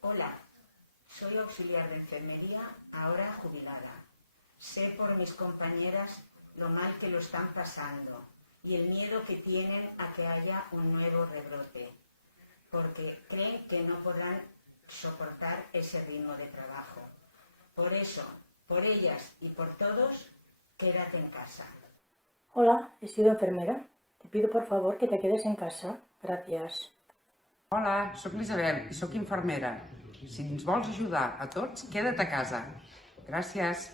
Hola, soy auxiliar de enfermería, ahora jubilada. Sé por mis compañeras lo mal que lo están pasando y el miedo que tienen a que haya un nuevo rebrote, porque creen que no podrán soportar ese ritmo de trabajo. Por eso, por ellas y por todos, quédate en casa. Hola, he sido enfermera. Te pido por favor que te quedes en casa. Gracias. Hola, sóc l'Isabel i sóc infermera. Si ens vols ajudar a tots, queda't a casa. Gràcies.